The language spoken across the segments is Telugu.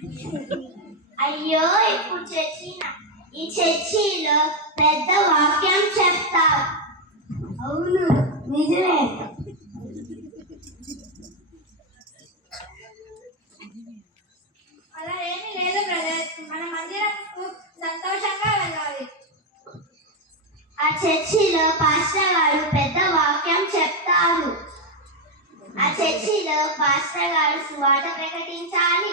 అయ్యో ఇప్పుడు చర్చి ఈ చర్చిలో పెద్ద వాక్యం చెప్తారు. అవును నిజమే. అలా ఏమీ లేదు బ్రదర్. మన మందిరంకు సంతోషంగా వెళ్ళాలి. ఆ చర్చిలో పాస్టర్ గారు పెద్ద వాక్యం చెప్తారు. ఆ చర్చిలో పాస్టర్ గారు సువార్త ప్రకటించాలి.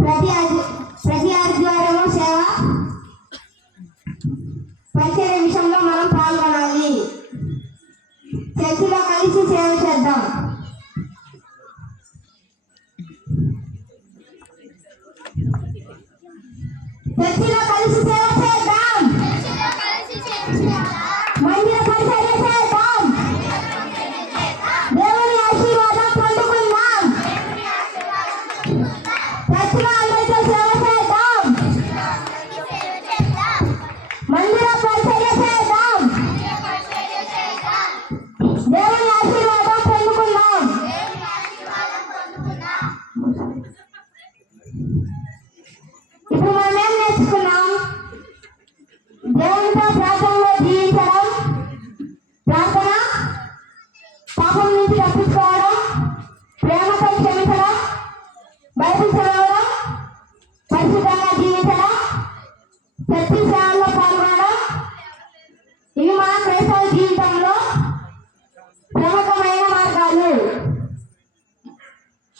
ప్రతి ప్రతి సేవ పరిచయ నిమిషంలో మనం పాల్గొనాలి. చర్చిలో కలిసి సేవ చేద్దాం. ఇప్పుడు మనం ఏం నేర్చుకున్నాం? దేవునితో ప్రార్థనలో జీవించడం ప్రార్థన పాపం నుంచి తప్పించుకోవడం ప్రేమతో క్షమించడం బైబిల్ చదవడం పరిశుద్ధంగా జీవించడం చర్చి పాల్గొనడం ఇవి మన క్రైస్తవ జీవితంలో ప్రముఖమైన మార్గాలు.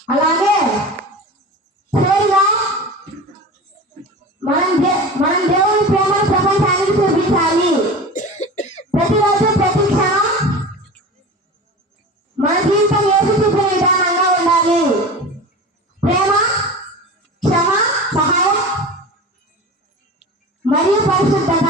అలాగే మన జీవితం ఏసు చూపిన విధానంగా ఉండాలి. ప్రేమ క్షమ సహాయం మరియు పరిశుద్ధత.